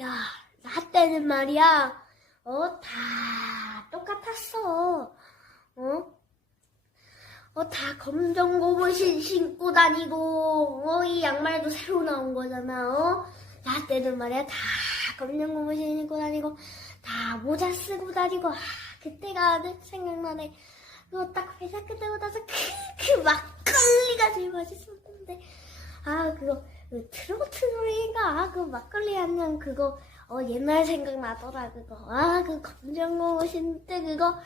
야, 나 때는 말이야, 어, 다 똑같았어. 어? 어, 다 검정 고무신 신고 다니고, 어, 이 양말도 새로 나온 거잖아, 어? 나 때는 말이야, 다 검정 고무신 신고 다니고, 다 모자 쓰고 다니고, 아, 그때가 생각나네. 그거 딱 회사 끝나고 나서 그, 그 막걸리가 제일 맛있었는데, 아, 그거, 그 트로트 노래인가? 그 막걸리 한잔 그거, 어, 옛날 생각나더라, 그거. 아, 그 검정 고무 신 때 그거,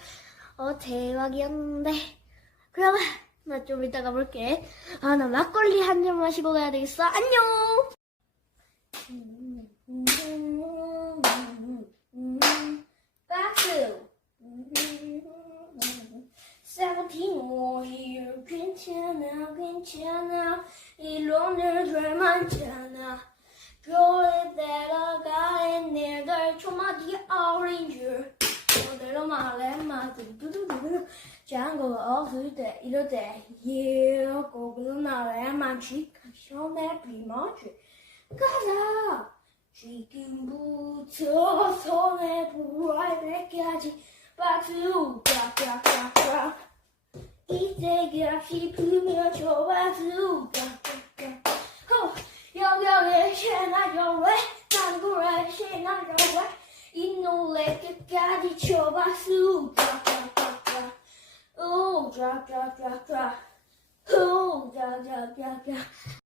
어, 대박이었는데. 그러면, 나 좀 이따가 볼게. 아, 나 막걸리 한 잔 마시고 가야 되겠어. 안녕! 박수! 세븐틴 오일 괜찮아 괜찮아 잘 많잖아. 겨울에 내려가 내들 초마디 오렌지 오늘로 말해 마두 두두두두. 장고가 없을 때 이럴 때 예, 고글로 말해 마치 시험에 비맞지. 가자. 지금부터 손에 불알 때까지 박수. 꽉꽉꽉꽉. 이때가 싶으면 저 박수. 꽉 In the lake, kadi čoba su. Dra, dra, dra, dra. Oh, dra, dra, dra, dra. Oh, dra, dra, dra, dra.